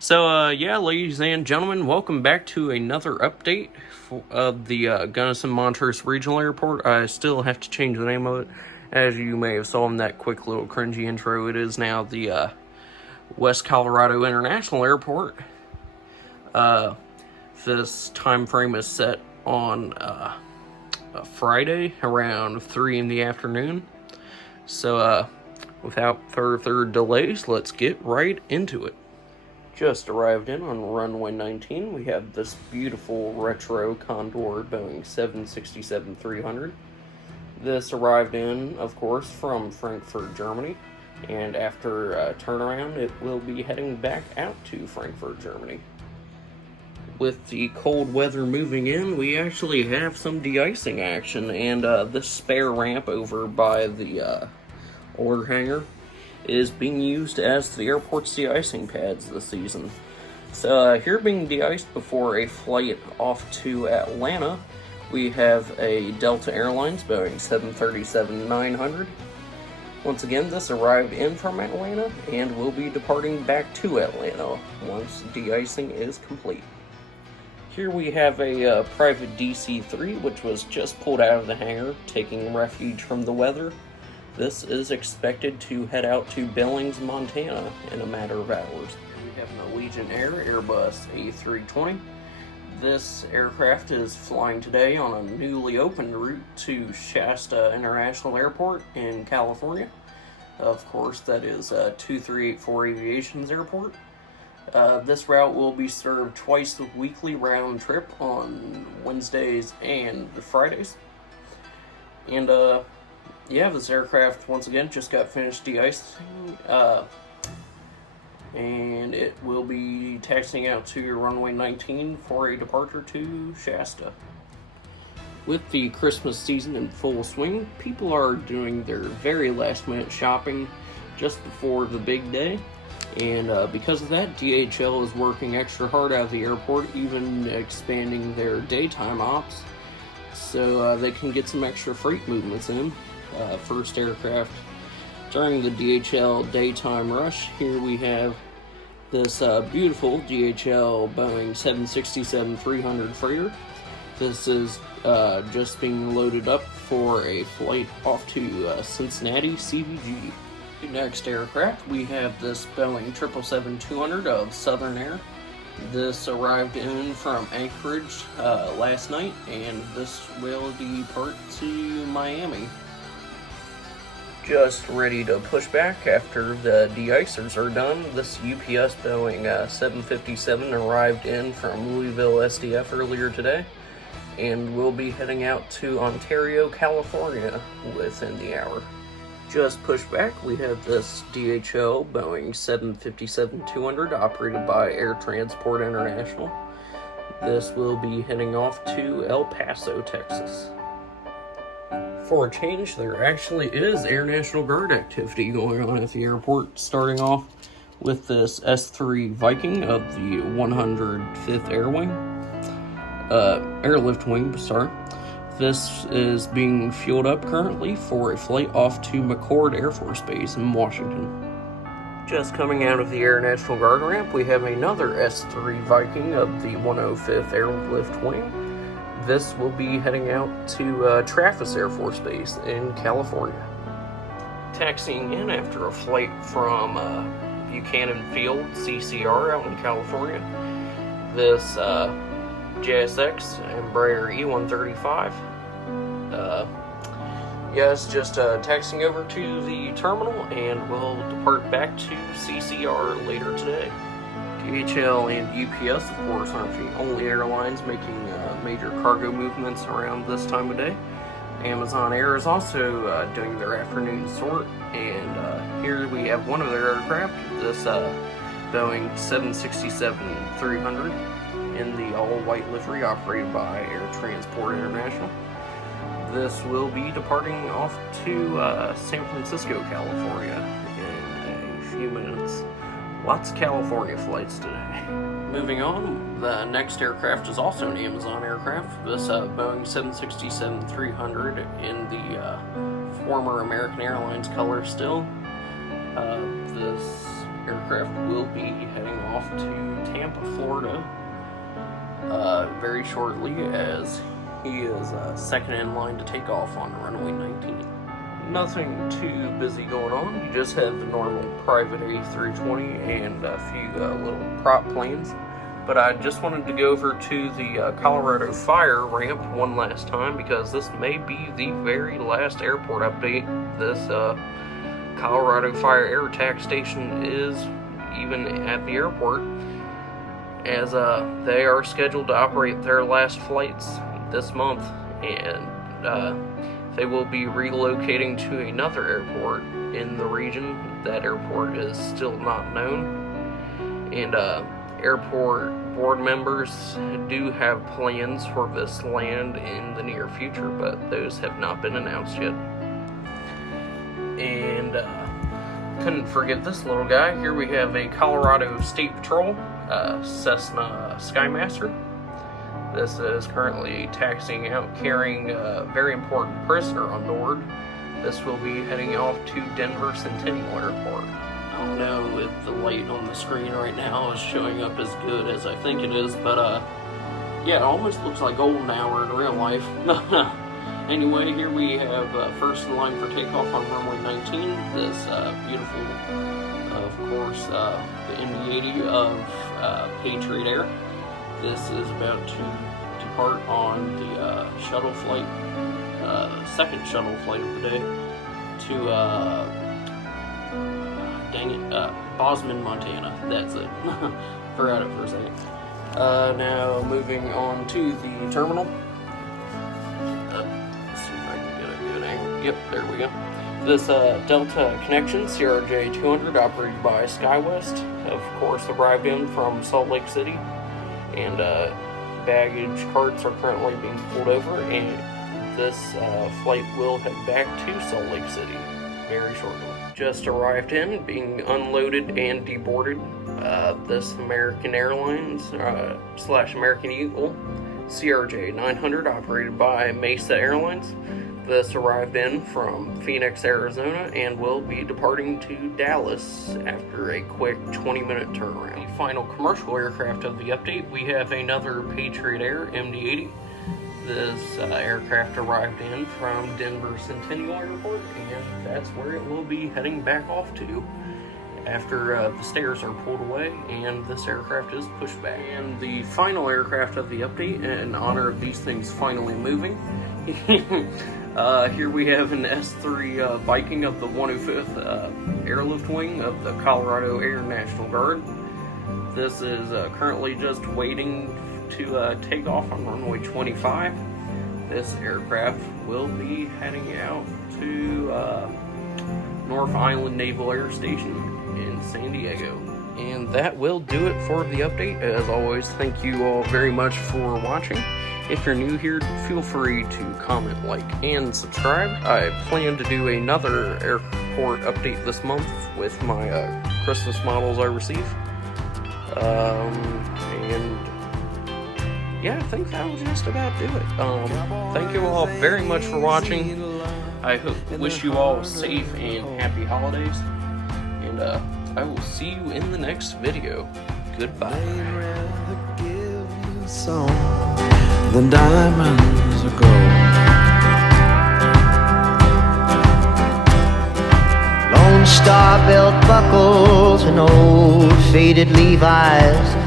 Yeah, ladies and gentlemen, welcome back to another update of the Gunnison Montrose Regional Airport. I still have to change the name of it. As you may have saw in that quick little cringy intro, it is now the West Colorado International Airport. This time frame is set on a Friday around 3 in the afternoon. So, without further delays, let's get right into it. Just arrived in on runway 19. We have this beautiful retro Condor Boeing 767-300. This arrived in, of course, from Frankfurt, Germany. And after a turnaround, it will be heading back out to Frankfurt, Germany. With the cold weather moving in, we actually have some de-icing action. And this spare ramp over by the order hangar is being used as the airport's de-icing pads this season. So here being de-iced before a flight off to Atlanta, we have a Delta Airlines Boeing 737-900. Once again, this arrived in from Atlanta and will be departing back to Atlanta once de-icing is complete. Here we have a private DC-3, which was just pulled out of the hangar, taking refuge from the weather. This is expected to head out to Billings, Montana in a matter of hours. We have an Allegiant Air Airbus A320. This aircraft is flying today on a newly opened route to Shasta International Airport in California. Of course, that is 2384 Aviation's airport. This route will be served twice weekly round trip on Wednesdays and Fridays. And yeah, this aircraft, once again, just got finished de-icing, and it will be taxiing out to runway 19 for a departure to Shasta. With the Christmas season in full swing, people are doing their very last-minute shopping just before the big day, and because of that, DHL is working extra hard out of the airport, even expanding their daytime ops, so they can get some extra freight movements in. First aircraft during the DHL daytime rush. Here we have this beautiful DHL Boeing 767-300 freighter. This is just being loaded up for a flight off to Cincinnati CVG. Next aircraft, we have this Boeing 777-200 of Southern Air. This arrived in from Anchorage last night, and this will depart to Miami. Just ready to push back after the de-icers are done. This UPS Boeing 757 arrived in from Louisville SDF earlier today and will be heading out to Ontario, California within the hour. Just pushed back, we have this DHL Boeing 757-200 operated by Air Transport International. This will be heading off to El Paso, Texas. For a change, there actually is Air National Guard activity going on at the airport, starting off with this S-3 Viking of the 105th Airlift Wing, sorry. This is being fueled up currently for a flight off to McCord Air Force Base in Washington. Just coming out of the Air National Guard ramp, we have another S-3 Viking of the 105th Airlift Wing. This will be heading out to Travis Air Force Base in California. Taxiing in after a flight from Buchanan Field, CCR, out in California. This JSX Embraer E135. It's just taxiing over to the terminal and will depart back to CCR later today. DHL and UPS, of course, aren't the only airlines making major cargo movements around this time of day. Amazon Air is also doing their afternoon sort, and here we have one of their aircraft, this Boeing 767-300 in the all-white livery operated by Air Transport International. This will be departing off to San Francisco, California in a few minutes. Lots of California flights today. Moving on, the next aircraft is also an Amazon aircraft. This Boeing 767-300 in the former American Airlines color still. This aircraft will be heading off to Tampa, Florida very shortly, as he is second in line to take off on runway 19. Nothing too busy going on. You just have the normal private A320 and a few little prop planes. But I just wanted to go over to the Colorado Fire ramp one last time, because this may be the very last airport update this Colorado Fire Air Attack Station is even at the airport, as they are scheduled to operate their last flights this month, and they will be relocating to another airport in the region. That airport is still not known, and airport board members do have plans for this land in the near future, but those have not been announced yet. And couldn't forget this little guy. Here we have a Colorado State Patrol Cessna Skymaster. This is currently taxiing out, carrying a very important prisoner on board. This will be heading off to Denver Centennial Airport. I don't know if the light on the screen right now is showing up as good as I think it is, but yeah, it almost looks like golden hour in real life. Anyway, here we have first in line for takeoff on runway 19. This beautiful, of course, the MD-80 of Patriot Air. This is about to depart on the shuttle flight, second shuttle flight of the day, to Bozeman, Montana. That's it. Forgot it for a second. Now moving on to the terminal. Let's see if I can get a good angle. Yep, there we go. This Delta Connection CRJ 200, operated by SkyWest, of course, arrived in from Salt Lake City, and baggage carts are currently being pulled over, and this flight will head back to Salt Lake City very shortly. Just arrived in, being unloaded and deboarded. This American Airlines / American Eagle CRJ 900, operated by Mesa Airlines. This arrived in from Phoenix, Arizona, and will be departing to Dallas after a quick 20-minute turnaround. The final commercial aircraft of the update, we have another Patriot Air MD-80. This aircraft arrived in from Denver Centennial Airport, and that's where it will be heading back off to after the stairs are pulled away and this aircraft is pushed back. And the final aircraft of the update, in honor of these things finally moving, here we have an S-3 Viking of the 105th Airlift Wing of the Colorado Air National Guard. This is currently just waiting to take off on runway 25. This aircraft will be heading out to North Island Naval Air Station in San Diego. And that will do it for the update. As always, thank you all very much for watching. If you're new here, feel free to comment, like, and subscribe. I plan to do another airport update this month with my Christmas models I receive. And yeah, I think that will just about do it. Thank you all very much for watching. I wish you all safe and happy holidays. And I will see you in the next video. Goodbye. The diamonds are gold. Lone Star belt buckles and old faded Levi's.